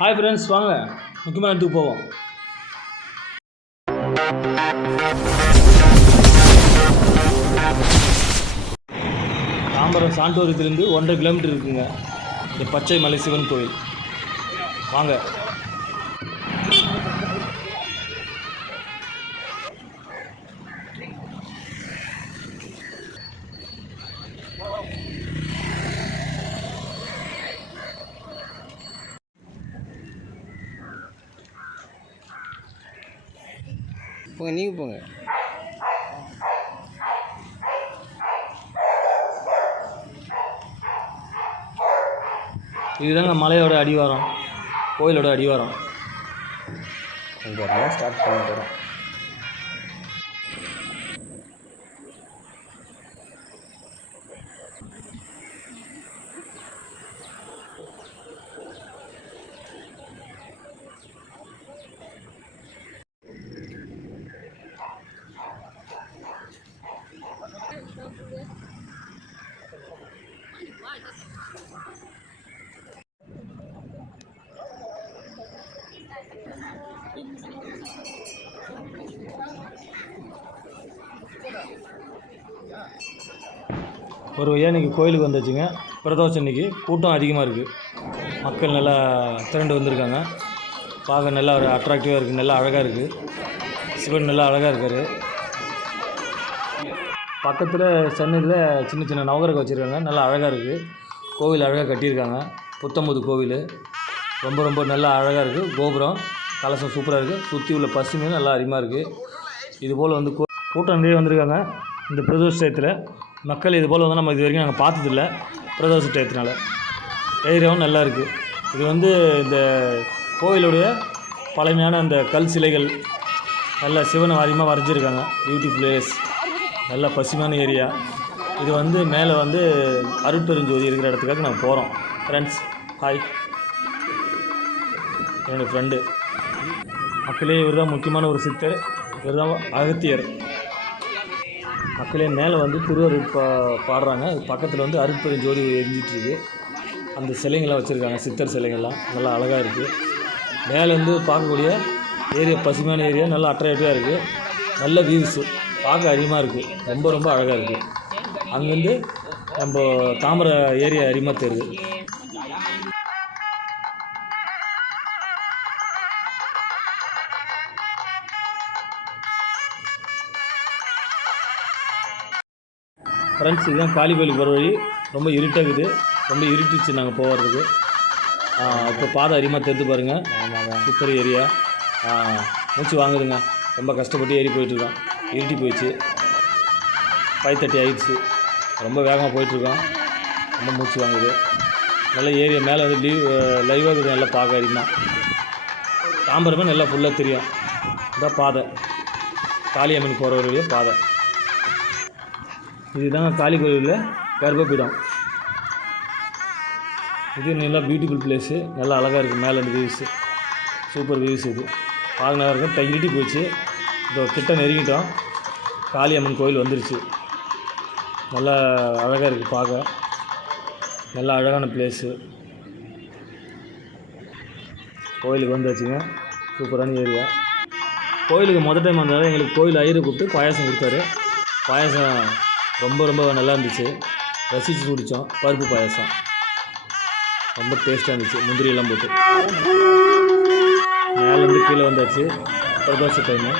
Hi friends, வாங்க முக்கியமான இடத்துக்கு போவோம். தாம்பரம் சாண்டோரியத்திலேருந்து 1.5 கிலோமீட்டர் இருக்குங்க இந்த பச்சை மலை சிவன் கோவில். வாங்க. போங்க, நீங்கள் போங்க. இதுதாங்க மலையோட அடிவாரம், கோயிலோட அடிவாரம். அங்கே ஸ்டார்ட் பண்ண போகிறோம். ஒரு வழியாக இன்றைக்கி கோயிலுக்கு வந்துச்சுங்க. பிரதோஷம் இன்றைக்கி கூட்டம் அதிகமாக இருக்குது. மக்கள் நல்லா திரண்டு வந்திருக்காங்க. பார்க்க நல்லா ஒரு அட்ராக்டிவாக இருக்குது, நல்லா அழகாக இருக்குது. சிவன் நல்லா அழகாக இருக்கார். பக்கத்தில் சென்னையில் சின்ன சின்ன நவகிரகம் வச்சுருக்காங்க, நல்லா அழகாக இருக்குது. கோவில் அழகாக கட்டியிருக்காங்க. புத்தம்புது கோவில் ரொம்ப ரொம்ப நல்லா அழகாக இருக்குது. கோபுரம் கலசம் சூப்பராக இருக்குது. சுற்றி உள்ள பசுமையும் நல்லா அதிகமாக இருக்குது. இதுபோல் வந்து கூட்டம் நிறைய வந்திருக்காங்க. இந்த பிரதோஷ டயத்தில் மக்கள் இதுபோல் வந்து நம்ம இது வரைக்கும் நாங்கள் பார்த்ததில்ல. பிரதோஷ டயத்தினால ஏரியாவும் நல்லா இருக்குது. இது வந்து இந்த கோவிலுடைய பழமையான அந்த கல் சிலைகள் நல்ல சிவனை அதிகமாக வரைஞ்சிருக்காங்க. பியூட்டி பிளேஸ், நல்ல பசுமையான ஏரியா. இது வந்து மேலே வந்து அருட்பெருஞ்சோதி இருக்கிற இடத்துக்காக நாங்கள் போகிறோம். Friends, hi. என்னோடய ஃப்ரெண்டு மக்களே, இவர் தான் முக்கியமான ஒரு சித்தர். இவர் தான் அகத்தியர். மக்களே, மேலே வந்து திருவருள் பாடுறாங்க. அது பக்கத்தில் வந்து அருட்பெருஞ்சோதி எரிஞ்சிட்ருக்கு. அந்த சிலைங்கள்லாம் வச்சுருக்காங்க, சித்தர் சிலைங்கள்லாம் நல்லா அழகாக இருக்குது. மேலேருந்து பார்க்கக்கூடிய ஏரியா பசுமையான ஏரியா, நல்லா அட்ராக்டிவாக இருக்குது. நல்ல வியூஸு பார்க்க அதிகமாக இருக்குது. ரொம்ப ரொம்ப அழகாக இருக்குது. அங்கேருந்து நம்ம தாம்பரம் ஏரியா அதிகமாக தெரியுது. ஃப்ரெண்ட்ஸ், இதுதான் காளி கோயிலுக்கு போகிற வழி. ரொம்ப இருட்டாகுது, ரொம்ப இருட்டுச்சு நாங்கள் போகிறதுக்கு. இப்போ பாதை அதிகமாக தெரிந்து பாருங்கள். Super area. மூச்சு வாங்குதுங்க. ரொம்ப கஷ்டப்பட்டு ஏறி போயிட்டுருக்கோம். இருட்டி போயிடுச்சு. 5:30 ஆகிடுச்சு. ரொம்ப வேகமாக போயிட்டுருக்கோம். ரொம்ப மூச்சு வாங்குது. நல்ல ஏரியா. மேலே வந்து லைவாக இருக்குது. நல்லா பார்க்க அதிகமாக தாம்பரமே நல்லா ஃபுல்லாக தெரியும். இதான் பாதை, காளியம்மன் போகிற வழியே பாதை. இதுதாங்க காளி கோயிலில் கர்ப்பபீடம். இது நல்லா பியூட்டிஃபுல் பிளேஸு, நல்லா அழகாக இருக்குது. மேலே இந்த வியூஸு சூப்பர் வியூஸ். இது பார்க்க நல்லா இருக்கும். இருட்டி போச்சு. இதோ கிட்ட நெருங்கிட்டோம். காளியம்மன் கோயில் வந்துருச்சு. நல்லா அழகாக இருக்குது பார்க்க. நல்லா அழகான பிளேஸு. கோயிலுக்கு வந்தாச்சுங்க. சூப்பரான ஏரியா. கோயிலுக்கு மொதல் டைம் வந்தாலும் எங்களுக்கு கோயில் ஐயரை கூப்பிட்டு பாயாசம் கொடுத்தாரு. பாயாசம் ரொம்ப ரொம்ப நல்லா இருந்துச்சு. ரசித்து குடித்தோம். பருப்பு பாயாசம் ரொம்ப டேஸ்ட்டாக இருந்துச்சு. முந்திரியெல்லாம் போட்டு. மேலேருந்து கீழே வந்தாச்சு. பிரதோஷ டைமு.